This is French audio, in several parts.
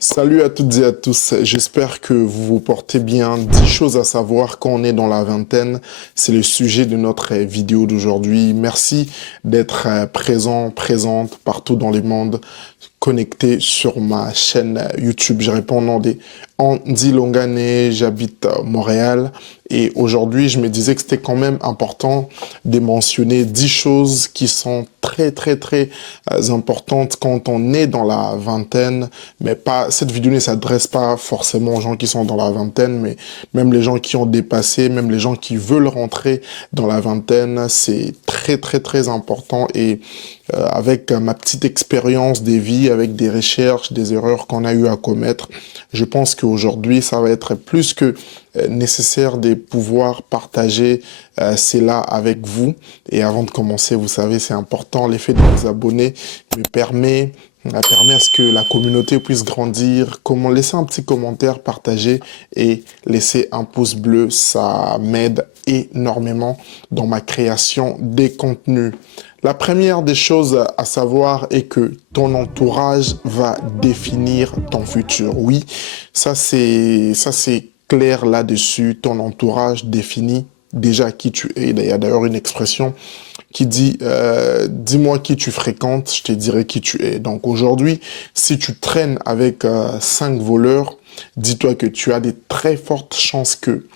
Salut à toutes et à tous, j'espère que vous vous portez bien. 10 choses à savoir quand on est dans la vingtaine, c'est le sujet de notre vidéo d'aujourd'hui. Merci d'être présent, présente partout dans le monde, connecté sur ma chaîne YouTube. Je réponds au nom des Andy Longane, j'habite à Montréal et aujourd'hui je me disais que c'était quand même important de mentionner 10 choses qui sont très importantes quand on est dans la vingtaine, mais pas, cette vidéo ne s'adresse pas forcément aux gens qui sont dans la vingtaine, mais même les gens qui ont dépassé, même les gens qui veulent rentrer dans la vingtaine, c'est très important et avec ma petite expérience des vies, avec des recherches, des erreurs qu'on a eu à commettre, je pense qu'aujourd'hui, ça va être plus que nécessaire de pouvoir partager cela avec vous. Et avant de commencer, vous savez, c'est important, l'effet de vous abonner permet à ce que la communauté puisse grandir. Comment laisser un petit commentaire, partager et laisser un pouce bleu, ça m'aide énormément dans ma création des contenus. La première des choses à savoir est que ton entourage va définir ton futur. Oui, ça c'est clair là-dessus. Ton entourage définit déjà qui tu es. Il y a d'ailleurs une expression qui dit dis-moi qui tu fréquentes, je te dirai qui tu es. Donc aujourd'hui, si tu traînes avec 5 voleurs, dis-toi que tu as des très fortes chances que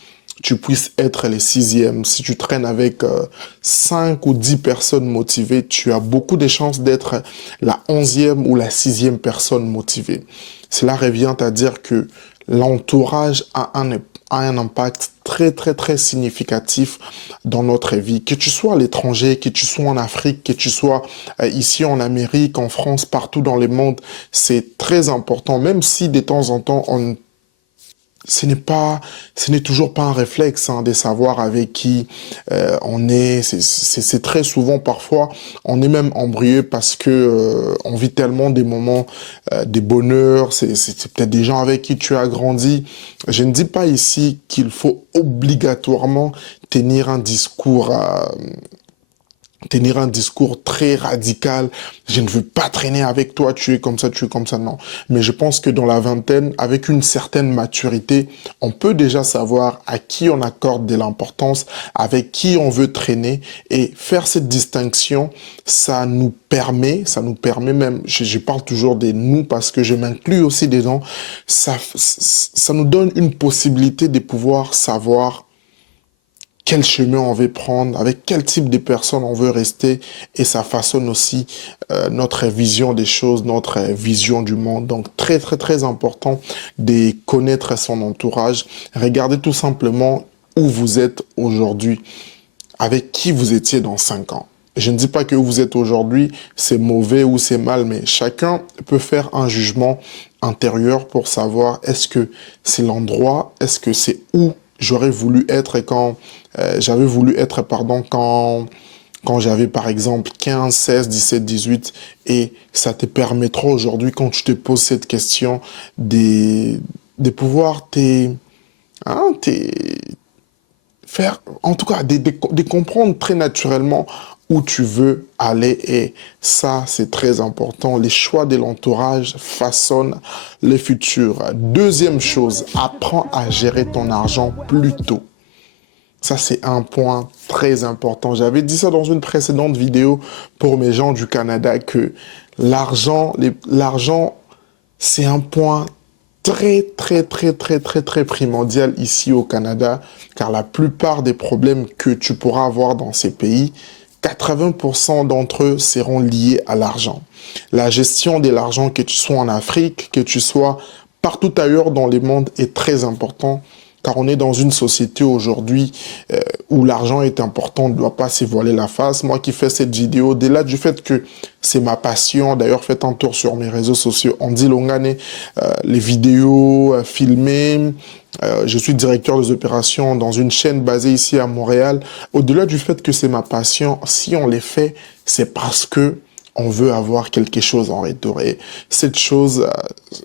tu puisses être les sixièmes. Si tu traînes avec 5 ou 10 personnes motivées, tu as beaucoup de chances d'être la 11e ou la 6e personne motivée. Cela revient à dire que l'entourage a un impact très significatif dans notre vie. Que tu sois à l'étranger, que tu sois en Afrique, que tu sois ici en Amérique, en France, partout dans le monde, c'est très important. Même si de temps en temps, ce n'est toujours pas un réflexe de savoir avec qui on est. C'est très souvent, parfois, on est même embrouillé parce que on vit tellement des moments de bonheur. C'est peut-être des gens avec qui tu as grandi. Je ne dis pas ici qu'il faut obligatoirement tenir un discours très radical. Je ne veux pas traîner avec toi, tu es comme ça, non. Mais je pense que dans la vingtaine, avec une certaine maturité, on peut déjà savoir à qui on accorde de l'importance, avec qui on veut traîner et faire cette distinction, ça nous permet même, je parle toujours des nous parce que je m'inclus aussi dedans, ça nous donne une possibilité de pouvoir savoir quel chemin on veut prendre, avec quel type de personne on veut rester, et ça façonne aussi notre vision des choses, notre vision du monde. Donc très important de connaître son entourage. Regardez tout simplement où vous êtes aujourd'hui, avec qui vous étiez dans 5 ans. Je ne dis pas que où vous êtes aujourd'hui, c'est mauvais ou c'est mal, mais chacun peut faire un jugement intérieur pour savoir est-ce que c'est l'endroit, est-ce que c'est où j'aurais voulu être quand j'avais voulu être, pardon, quand j'avais par exemple 15, 16, 17, 18, et ça te permettra aujourd'hui, quand tu te poses cette question, de pouvoir faire, en tout cas, de comprendre très naturellement où tu veux aller. Et ça, c'est très important. Les choix de l'entourage façonnent le futur. Deuxième chose, apprends à gérer ton argent plus tôt. Ça, c'est un point très important. J'avais dit ça dans une précédente vidéo pour mes gens du Canada que l'argent, c'est un point très primordial ici au Canada, car la plupart des problèmes que tu pourras avoir dans ces pays, 80% d'entre eux seront liés à l'argent. La gestion de l'argent, que tu sois en Afrique, que tu sois partout ailleurs dans le monde, est très important, car on est dans une société aujourd'hui où l'argent est important, on ne doit pas se voiler la face. Moi qui fais cette vidéo, au-delà du fait que c'est ma passion, d'ailleurs faites un tour sur mes réseaux sociaux, Andy Longane, les vidéos filmées, je suis directeur des opérations dans une chaîne basée ici à Montréal. Au-delà du fait que c'est ma passion, si on les fait, c'est parce que on veut avoir quelque chose en retour. Et cette chose,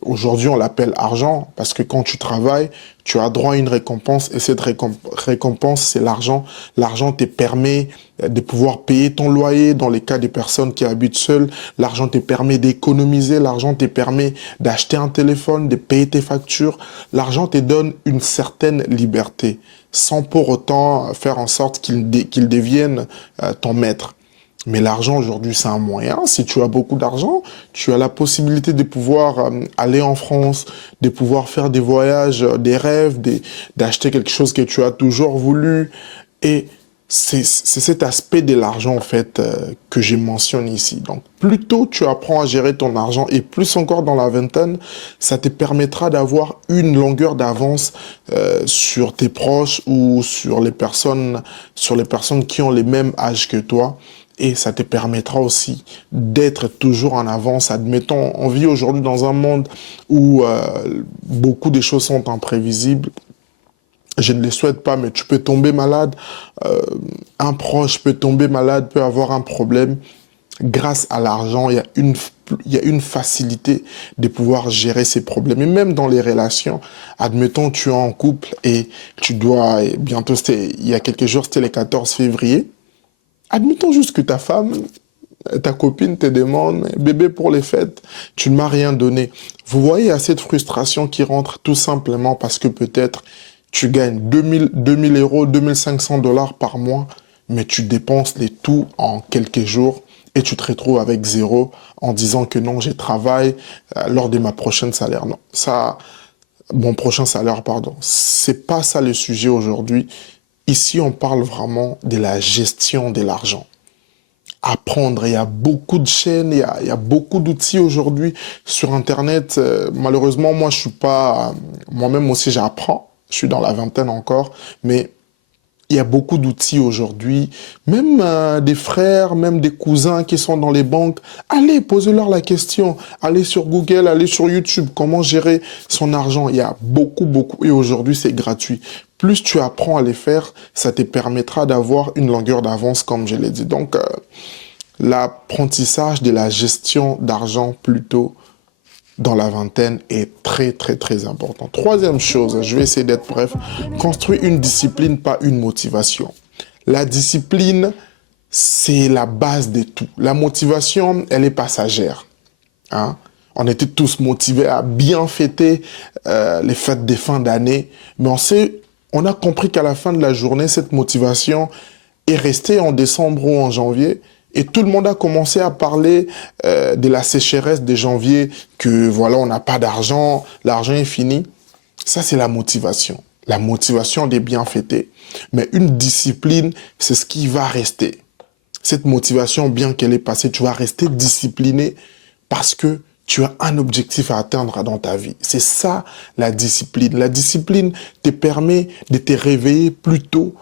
aujourd'hui, on l'appelle argent, parce que quand tu travailles, tu as droit à une récompense, et cette récompense, c'est l'argent. L'argent te permet de pouvoir payer ton loyer dans les cas des personnes qui habitent seules. L'argent te permet d'économiser, l'argent te permet d'acheter un téléphone, de payer tes factures. L'argent te donne une certaine liberté, sans pour autant faire en sorte qu'il devienne ton maître. Mais l'argent aujourd'hui, c'est un moyen. Si tu as beaucoup d'argent, tu as la possibilité de pouvoir aller en France, de pouvoir faire des voyages, des rêves, d'acheter quelque chose que tu as toujours voulu. Et c'est cet aspect de l'argent, en fait, que je mentionne ici. Donc, plus tôt tu apprends à gérer ton argent, et plus encore dans la vingtaine, ça te permettra d'avoir une longueur d'avance sur tes proches ou sur les personnes qui ont les mêmes âges que toi. Et ça te permettra aussi d'être toujours en avance. Admettons, on vit aujourd'hui dans un monde où beaucoup de choses sont imprévisibles. Je ne les souhaite pas, mais tu peux tomber malade. Un proche peut tomber malade, peut avoir un problème. Grâce à l'argent, il y a une facilité de pouvoir gérer ces problèmes. Et même dans les relations, admettons, tu es en couple et tu dois, et bientôt, il y a quelques jours, c'était le 14 février. Admettons juste que ta femme, ta copine te demande, bébé, pour les fêtes, tu ne m'as rien donné. Vous voyez, il y a cette frustration qui rentre tout simplement parce que peut-être tu gagnes 2000 euros, 2500 $ par mois, mais tu dépenses les tout en quelques jours et tu te retrouves avec zéro en disant que non, j'ai travaillé lors de ma prochaine salaire. Non, ça, mon prochain salaire, pardon. C'est pas ça le sujet aujourd'hui. Ici, on parle vraiment de la gestion de l'argent. Apprendre, il y a beaucoup de chaînes, il y a beaucoup d'outils aujourd'hui sur Internet. Malheureusement, moi, je suis pas... Moi-même aussi, j'apprends. Je suis dans la vingtaine encore, mais il y a beaucoup d'outils aujourd'hui, même des frères, même des cousins qui sont dans les banques. Allez, posez-leur la question. Allez sur Google, allez sur YouTube. Comment gérer son argent? Il y a beaucoup. Et aujourd'hui, c'est gratuit. Plus tu apprends à les faire, ça te permettra d'avoir une longueur d'avance, comme je l'ai dit. Donc, l'apprentissage de la gestion d'argent plutôt dans la vingtaine est très important. Troisième chose, je vais essayer d'être bref, construire une discipline, pas une motivation. La discipline, c'est la base de tout. La motivation, elle est passagère. Hein? On était tous motivés à bien fêter les fêtes des fins d'année, mais on a compris qu'à la fin de la journée, cette motivation est restée en décembre ou en janvier. Et tout le monde a commencé à parler de la sécheresse de janvier, que voilà, on n'a pas d'argent, l'argent est fini. Ça, c'est la motivation. La motivation des bien fêtés. Mais une discipline, c'est ce qui va rester. Cette motivation, bien qu'elle est passée, tu vas rester discipliné parce que tu as un objectif à atteindre dans ta vie. C'est ça, la discipline. La discipline te permet de te réveiller plus tôt.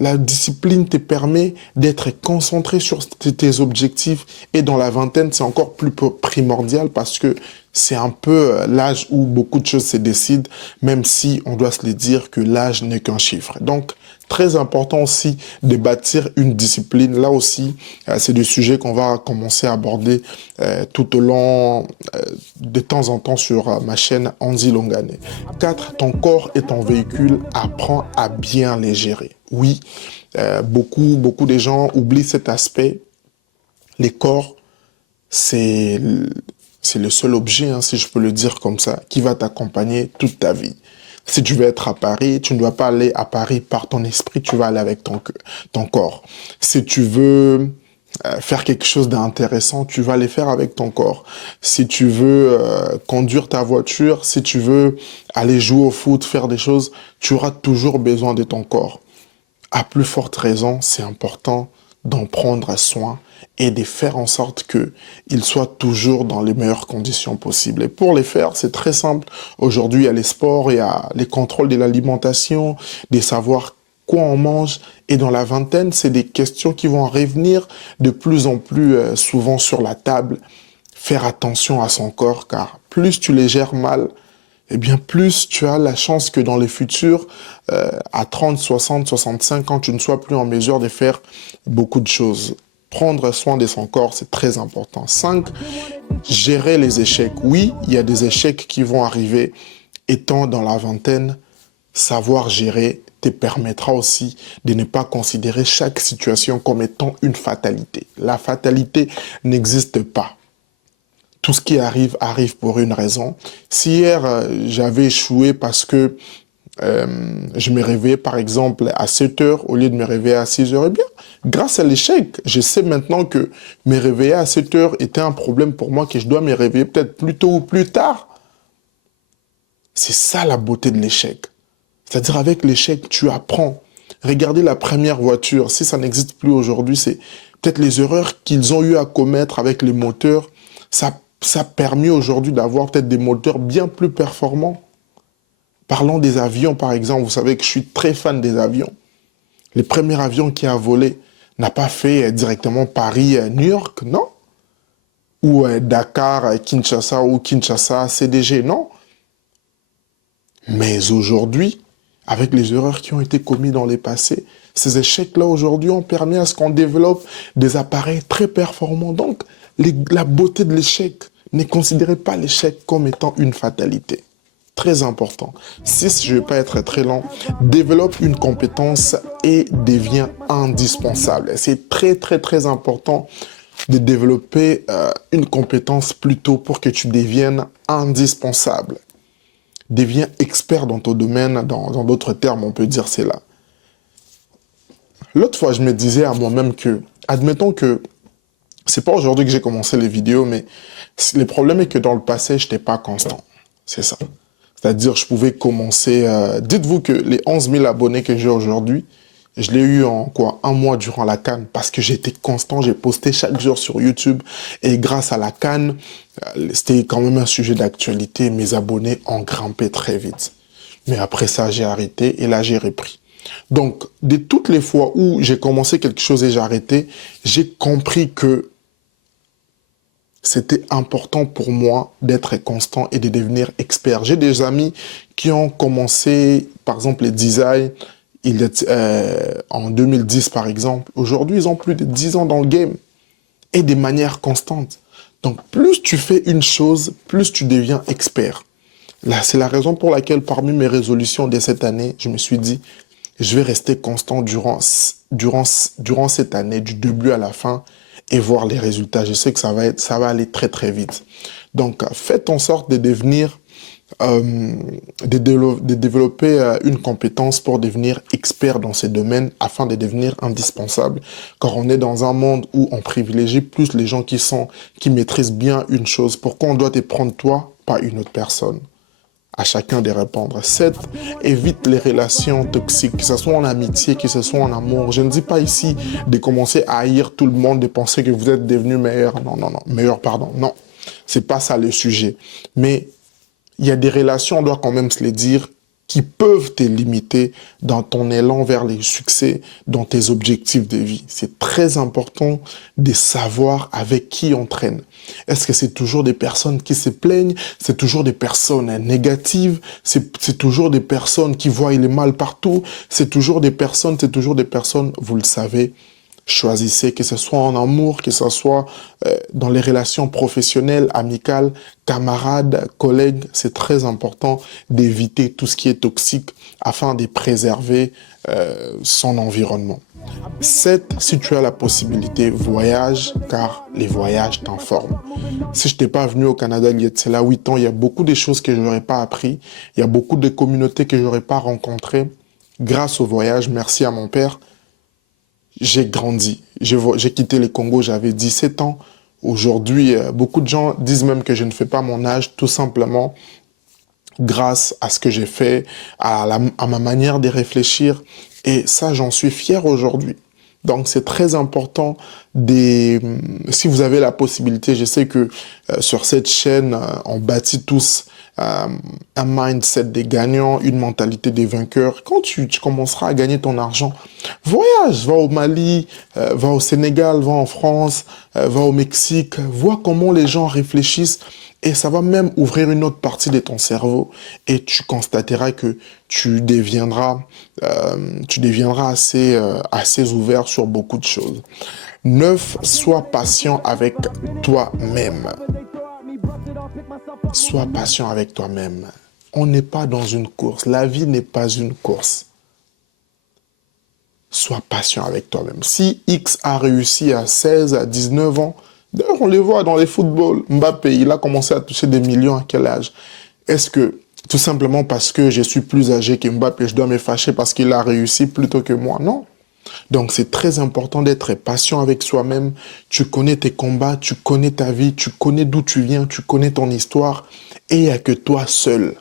La discipline te permet d'être concentré sur tes objectifs. Et dans la vingtaine, c'est encore plus primordial parce que c'est un peu l'âge où beaucoup de choses se décident, même si on doit se le dire que l'âge n'est qu'un chiffre. Donc, très important aussi de bâtir une discipline. Là aussi, c'est des sujets qu'on va commencer à aborder tout au long, de temps en temps sur ma chaîne Andy Longane. 4. Ton corps est ton véhicule. Apprends à bien les gérer. Oui, beaucoup de gens oublient cet aspect. Les corps, c'est le seul objet, hein, si je peux le dire comme ça, qui va t'accompagner toute ta vie. Si tu veux être à Paris, tu ne dois pas aller à Paris par ton esprit, tu vas aller avec ton corps. Si tu veux faire quelque chose d'intéressant, tu vas les faire avec ton corps. Si tu veux conduire ta voiture, si tu veux aller jouer au foot, faire des choses, tu auras toujours besoin de ton corps. À plus forte raison, c'est important d'en prendre soin et de faire en sorte qu'il soit toujours dans les meilleures conditions possibles. Et pour les faire, c'est très simple. Aujourd'hui, il y a les sports, il y a les contrôles de l'alimentation, de savoir quoi on mange. Et dans la vingtaine, c'est des questions qui vont revenir de plus en plus souvent sur la table. Faire attention à son corps, car plus tu les gères mal, eh bien, plus tu as la chance que dans le futur, à 30, 60, 65 ans, tu ne sois plus en mesure de faire beaucoup de choses. Prendre soin de son corps, c'est très important. 5, gérer les échecs. Oui, il y a des échecs qui vont arriver. Étant dans la vingtaine, savoir gérer te permettra aussi de ne pas considérer chaque situation comme étant une fatalité. La fatalité n'existe pas. Tout ce qui arrive, arrive pour une raison. Si hier, j'avais échoué parce que je me réveillais par exemple à 7 heures au lieu de me réveiller à 6 heures, eh bien, grâce à l'échec, je sais maintenant que me réveiller à 7 heures était un problème pour moi, que je dois me réveiller peut-être plus tôt ou plus tard. C'est ça la beauté de l'échec. C'est-à-dire avec l'échec, tu apprends. Regardez la première voiture, si ça n'existe plus aujourd'hui, c'est peut-être les erreurs qu'ils ont eu à commettre avec les moteurs. Ça a permis aujourd'hui d'avoir peut-être des moteurs bien plus performants. Parlons des avions, par exemple. Vous savez que je suis très fan des avions. Le premier avion qui a volé n'a pas fait directement Paris-New York, non? Ou Dakar-Kinshasa ou Kinshasa-CDG, non? Mais aujourd'hui, avec les erreurs qui ont été commises dans le passé, ces échecs-là aujourd'hui ont permis à ce qu'on développe des appareils très performants. Donc, la beauté de l'échec, ne considérez pas l'échec comme étant une fatalité. Très important. 6, je ne vais pas être très long, développe une compétence et devient indispensable. C'est très, très, très important de développer une compétence plutôt pour que tu deviennes indispensable. Deviens expert dans ton domaine, dans d'autres termes, on peut dire cela. L'autre fois, je me disais à moi-même que, admettons que, c'est pas aujourd'hui que j'ai commencé les vidéos, mais le problème est que dans le passé, je n'étais pas constant. C'est ça. C'est-à-dire, je pouvais commencer... dites-vous que les 11 000 abonnés que j'ai aujourd'hui, je l'ai eu en un mois durant la CAN parce que j'étais constant, j'ai posté chaque jour sur YouTube et grâce à la CAN, c'était quand même un sujet d'actualité. Mes abonnés ont grimpé très vite. Mais après ça, j'ai arrêté et là, j'ai repris. Donc, de toutes les fois où j'ai commencé quelque chose et j'ai arrêté, j'ai compris que c'était important pour moi d'être constant et de devenir expert. J'ai des amis qui ont commencé, par exemple, les designs en 2010, par exemple. Aujourd'hui, ils ont plus de 10 ans dans le game et de manière constante. Donc, plus tu fais une chose, plus tu deviens expert. Là, c'est la raison pour laquelle, parmi mes résolutions de cette année, je me suis dit, je vais rester constant durant cette année, du début à la fin, et voir les résultats. Je sais que ça va aller très très vite. Donc, faites en sorte de devenir, de développer une compétence pour devenir expert dans ces domaines afin de devenir indispensable. Car on est dans un monde où on privilégie plus les gens qui maîtrisent bien une chose. Pourquoi on doit te prendre toi, pas une autre personne? À chacun de répondre. 7, évite les relations toxiques, que ce soit en amitié, que ce soit en amour. Je ne dis pas ici de commencer à haïr tout le monde, de penser que vous êtes devenu meilleur. Non, non, non. Meilleur, pardon. Non. C'est pas ça le sujet. Mais il y a des relations, on doit quand même se les dire, qui peuvent te limiter dans ton élan vers les succès, dans tes objectifs de vie. C'est très important de savoir avec qui on traîne. Est-ce que c'est toujours des personnes qui se plaignent? C'est toujours des personnes négatives? C'est toujours des personnes qui voient le mal partout? C'est toujours des personnes, vous le savez. Choisissez, que ce soit en amour, que ce soit dans les relations professionnelles, amicales, camarades, collègues. C'est très important d'éviter tout ce qui est toxique afin de préserver son environnement. 7, si tu as la possibilité, voyage, car les voyages t'informent. Si je n'étais pas venu au Canada il y a 8 ans, il y a beaucoup de choses que je n'aurais pas appris. Il y a beaucoup de communautés que je n'aurais pas rencontrées. Grâce au voyage, merci à mon père, j'ai grandi. J'ai quitté le Congo, j'avais 17 ans. Aujourd'hui, beaucoup de gens disent même que je ne fais pas mon âge, tout simplement grâce à ce que j'ai fait, à ma manière de réfléchir. Et ça, j'en suis fier aujourd'hui. Donc, c'est très important. Si vous avez la possibilité, je sais que sur cette chaîne, on bâtit tous un mindset des gagnants, une mentalité des vainqueurs. Quand tu commenceras à gagner ton argent, voyage, va au Mali, va au Sénégal, va en France, va au Mexique, vois comment les gens réfléchissent Et ça va même ouvrir une autre partie de ton cerveau et tu constateras que tu deviendras assez ouvert sur beaucoup de choses. 9, sois patient avec toi-même. Sois patient avec toi-même. On n'est pas dans une course. La vie n'est pas une course. Sois patient avec toi-même. Si X a réussi à 16, à 19 ans, d'ailleurs on les voit dans les footballs, Mbappé, il a commencé à toucher des millions à quel âge? Est-ce que tout simplement parce que je suis plus âgé que Mbappé, je dois me fâcher parce qu'il a réussi plutôt que moi? Non. Donc c'est très important d'être patient avec soi-même. Tu connais tes combats, tu connais ta vie, tu connais d'où tu viens, tu connais ton histoire et il n'y a que toi seul.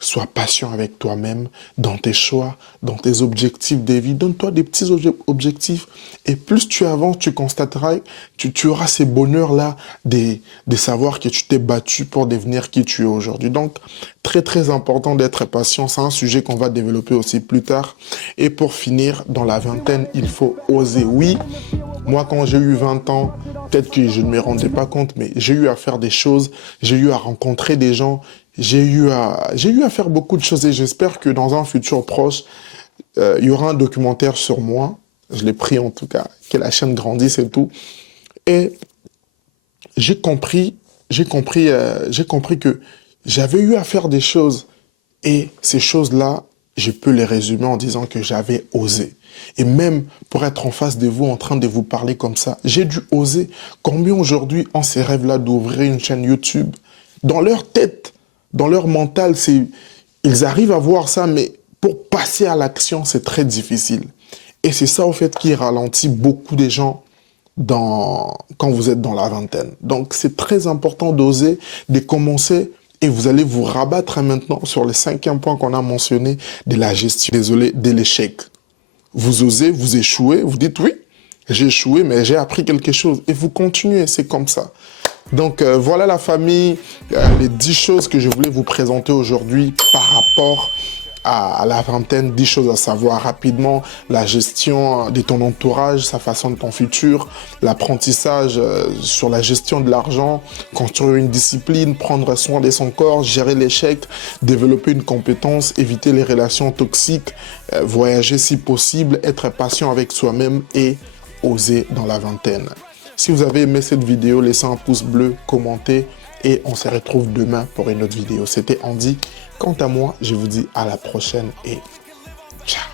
Sois patient avec toi-même dans tes choix, dans tes objectifs de vie. Donne-toi des petits objectifs. Et plus tu avances, tu constateras, tu auras ces bonheurs-là de savoir que tu t'es battu pour devenir qui tu es aujourd'hui. Donc, très, très important d'être patient. C'est un sujet qu'on va développer aussi plus tard. Et pour finir, dans la vingtaine, il faut oser. Oui, moi, quand j'ai eu 20 ans, peut-être que je ne me rendais pas compte, mais j'ai eu à faire des choses, j'ai eu à rencontrer des gens, j'ai eu à faire beaucoup de choses et j'espère que dans un futur proche, il y aura un documentaire sur moi. Je l'ai pris en tout cas, que la chaîne grandisse et tout. Et j'ai compris que j'avais eu à faire des choses et ces choses-là, je peux les résumer en disant que j'avais osé. Et même pour être en face de vous, en train de vous parler comme ça, j'ai dû oser. Combien aujourd'hui ont ces rêves-là d'ouvrir une chaîne YouTube? Dans leur tête, dans leur mental, ils arrivent à voir ça, mais pour passer à l'action, c'est très difficile. Et c'est ça, au fait, qui ralentit beaucoup de gens quand vous êtes dans la vingtaine. Donc, c'est très important d'oser, de commencer. Et vous allez vous rabattre maintenant sur le 5e point qu'on a mentionné de la gestion, désolé, de l'échec. Vous osez, vous échouez, vous dites oui, j'ai échoué, mais j'ai appris quelque chose. Et vous continuez, c'est comme ça. Donc voilà la famille, les 10 choses que je voulais vous présenter aujourd'hui par rapport à la vingtaine, 10 choses à savoir rapidement, la gestion de ton entourage, sa façon de ton futur, l'apprentissage sur la gestion de l'argent, construire une discipline, prendre soin de son corps, gérer l'échec, développer une compétence, éviter les relations toxiques, voyager si possible, être patient avec soi-même et oser dans la vingtaine. Si vous avez aimé cette vidéo, laissez un pouce bleu, commentez et on se retrouve demain pour une autre vidéo. C'était Andy. Quant à moi, je vous dis à la prochaine et ciao.